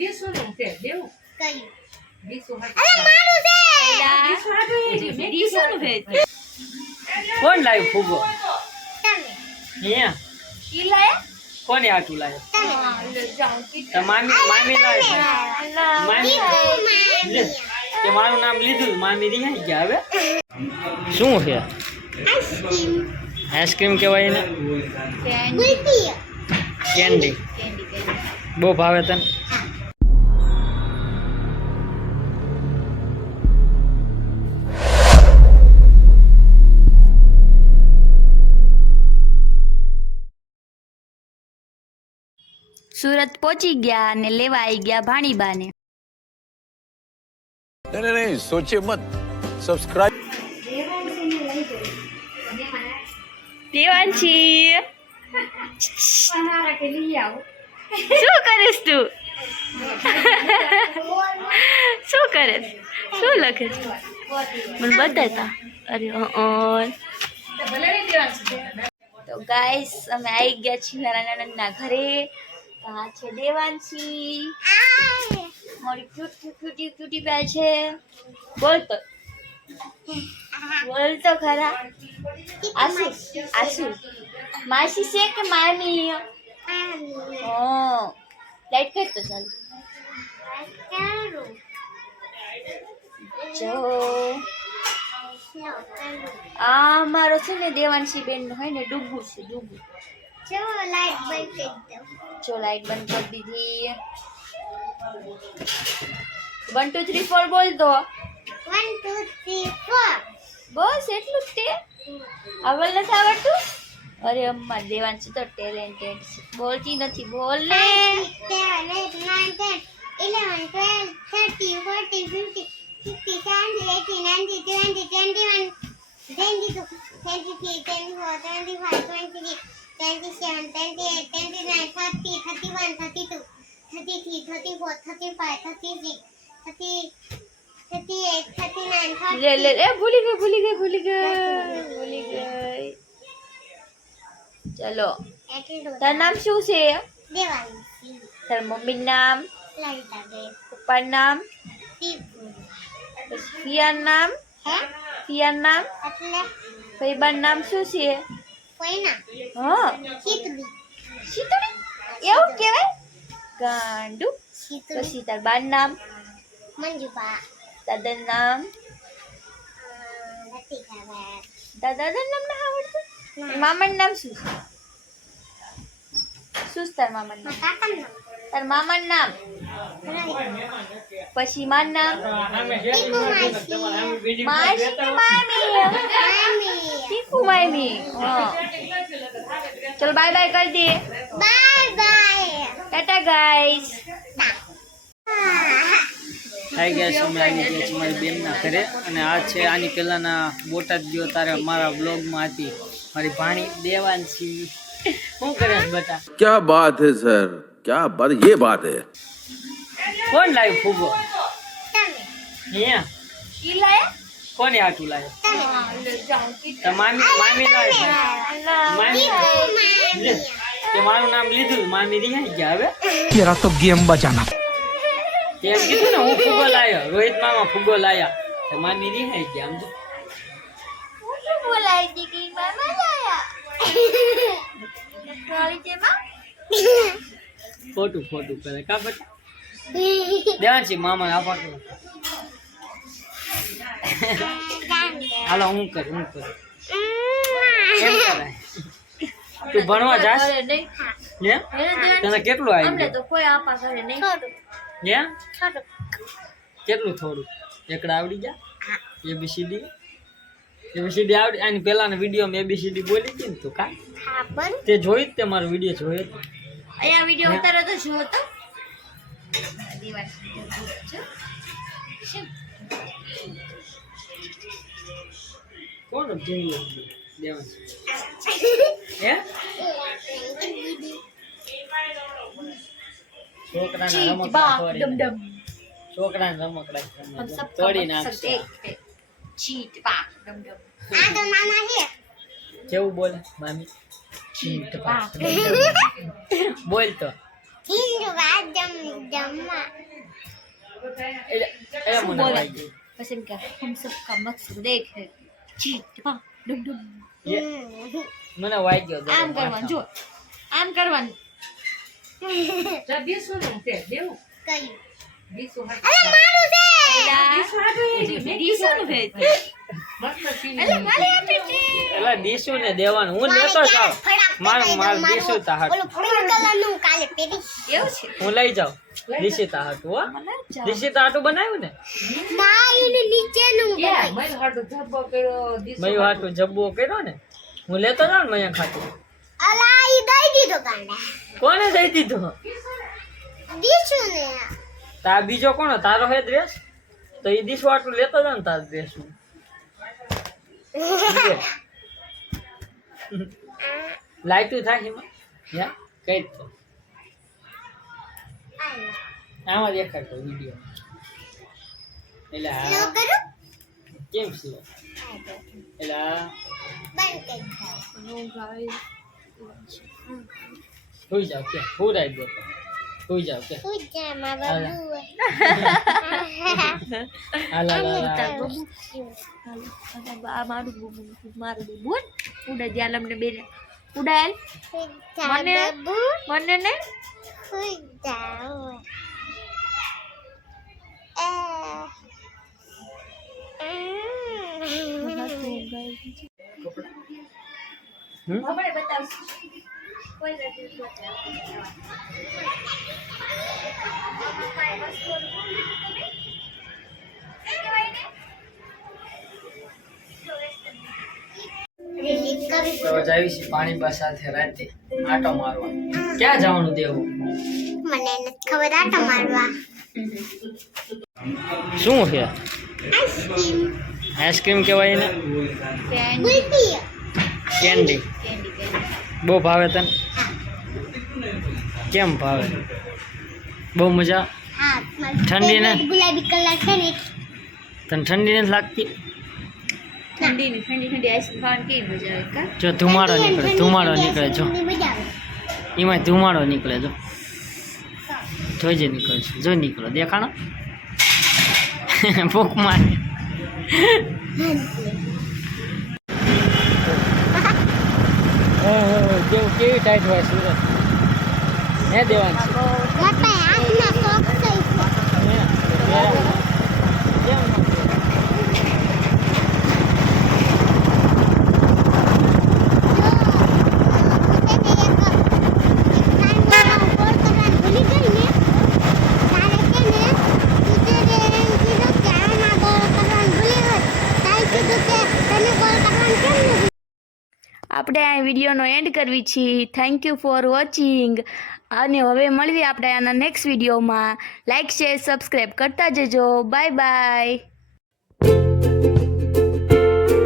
દીસુનું છે દેવું કયું દીસુ અરે મારું છે દીસુનું ભેજ કોણ લાવ્યું ફૂગો તમે અહીંયા ઈ લાયા કોને આટલું લાવ્યું લે જાઉં તો મામી લાવી મામી લે તે મારું નામ લીધું મામી રિહાઈ ગયા હવે શું છે આઈસ્ક્રીમ આઈસ્ક્રીમ કહેવાય ને ગુલપી કેન્ડી બહુ ભાવે તને સુરત પહોંચી ગયા અને લેવા આવી ગયા ભાણીબાને. नहीं सोचे मत सब्सक्राइब દેવાંશી પનારા કે લઈ આવો શું કરીશ તું? શું કરે? શું લખે છે? મને બતાતા. અરે ભલે નહીં દેવાનું તો ગાઈસ અમે આવી ગયા છીએ મારા નણંદના ઘરે. આ છે દેવાંશી, મારી ક્યુટી પે છે. બોલ તો ખરા. આસુ આસુ માસી છે કે મામી? લાઈટ કર તો ચાલ. જો આ મારો છે ને દેવાંશી બેન નો હોય ને ડુગુ છે ડુગુ. જો લાઈટ બંધ કરી દો જો લાઈટ બંધ કરી દીધી. 1 2 3 4 બોલ દો. 1 2 3 4 બસ એટલું જ તે. આવલ નથી આવડતું? અરે અમ્મા દેવાંશી તો ટેલેન્ટેડ છે. બોલતી નથી. બોલ ને. 7 8 9 10 11 12 13 14 15 16 17 18 19 20 21 22 23 24 25 26 27 28 29 30 31 32 33 34 35 36 38 39 લે લે એ ભૂલી ગઈ. ચલો તારું નામ શું છે? દેવાંશી તારા મમ્મીનું નામ, લલિતાબેન પપ્પાનું નામ, ટીપુ ફિયાનું નામ, હે ફિયાનું નામ, એટલે ફઈબાનું નામ શું છે? કોઈના હા શીતળી શીતળી એવું કહેવાય? ગાંડુ. શીતળી પછી તાર બાનું નામ, મંજુબા દાદાનું નામ, નથી ખબર દાદાનું નામ ના આવડતું? મામાનું નામ શું છે? શું છે તાર મામાનું નામ? કાકાનું તાર મામાનું નામ, પછી માનું નામ, માસી કે મામી? ટીકુ મામી. હા ચલો બાય બાય કરી દે. Bye bye tata guys. આવી ગયા છે અમે આવી ગયા છીએ મારી બેનના ઘરે અને આ છે આની પહેલાંના બોટાદ ગયો તારે મારા બ્લોગમાં હતી મારી ભાણી દેવાંશી. શું કરે છે બેટા? क्या बात है सर क्या बात ये बात है કોણ લાવ્યું ફૂગો તમે અહીંયા ઈ લાયા કોને આટલું લાવ્યું લે જાઉં તો મામી લાવી મામી લે તે મારું નામ લીધું મામી રિહાઈ ગયા હવે तेरा तो गेम बजाना તેમ કીધું ને હું ફૂગો લાવ્યો રોહિત મામા ફૂગો લાયા તો મામી રિહાઈ ગયા આમ તો શું બોલાય દીકરી? મામા લાયા. કોળી જેમાં ખોટું કરે કા બેટા દેવાંશી મામા આપા કરો હાલો હું કર એમ કરાય. તું ભણવા જાસ અરે નહીં. હે તને કેટલું અમને આવી તો કોઈ આપા કરે નહીં. થોડું હે થોડું કેટલું થોડું એકડા આવડી ગયા એબીસીડી આવડી આની પહેલાના વિડીયોમાં એબીસીડી બોલી હતી ને તું કા હા પણ તે જોઈ જ તે મારો વિડીયો જોયો હતો અહીંયા વિડીયો ઉતારો તો શું હતો? કોણ જીવ્યું દેવાંશી હે છોકરાના રમકડા તોડી નાખશે ચીટ પાક ડમ ડમ. આ તો મામા છે કેવું બોલે મામી બોલ તો ચીંડુ વાત જમવા એટલે મને બોલે? વાગી પછી એમ કે હમ સબકા મકસદ એક હે જીત હા ડમ ડમ મને વાગ્યો જરા આમ કરવાનું જો આમ કરવાનું કયું એલા દીસોનું ભેજ એલા મારે આપી છે એલા દીસુ ને દેવાનું હું લેતો જાઉં માર દીસુ તાહટ ઓલું પિંક કલરનું કાલે પહેરીશ એવું છે હું લઈ જાઉં દીસી તાહટ હો મને જા દીસી તાહટ બનાવ્યું ને ના એનું નીચેનું મયું હાટું જબ્બો કર્યો ને હું લેતો જાઉં ને મયા ખાતું અલા ઈ દઈ દીધો કાંડા કોને દઈ દીધું દીશું ને તા બીજો કોનો તારો હે ડ્રેસ તો ઈ દીસુ આટલું લેતો જાવ ને તાર ડ્રેસ નું લાઈટું થાય એમાં યા કઈ તો આમાં દેખાડતો વિડીયો એટલે લો આ કરું કેમ છે એટલે આ બંધ કરી સુઈ જાવ કે હુરાઈ દો સુઈ જાવ કે હું જામા હાલા. બાબુ હાલ હાલ હાલ આ મારું બોલ ઉડા જ્યાં અમને બે ઉડાલ મને બાબુ મને ને હું જાઉં આપણે બતાવશું કોઈ નથી તો જાવી છે પાણી બા સાથે રાતે આટો મારવા ક્યાં જવાનું દેવું મને નથી ખબર આટો મારવા શું છે આઈસ્ક્રીમ આઈસ્ક્રીમ કહેવાય ને ગુલપી કેન્ડી બહુ ભાવે તને કેમ ભાવે બહુ મજા હા ઠંડી ને? ગુલાબી કલર છે ને તને ઠંડી નથી લાગતી ઠંડી આઈસ્ક્રીમ ખાવાની કેવી મજા આવે કા જો ધુમાડો નીકળે જો મજા આવે એમાં ધુમાડો નીકળે જો જોઈજે નીકળે છે જો નીકળો દેખાણો ભૂખ મારે કેવી ટાઈટ હોય સુરત હે દેવાન બાપા હાથના શોખ થઈ આપણે આ વિડીયોનો એન્ડ કરવી છીએ થેન્ક યુ ફોર વોચિંગ અને હવે મળીએ આપણે આના નેક્સ્ટ વિડીયોમાં લાઇક શેર સબસ્ક્રાઈબ કરતા જજો બાય બાય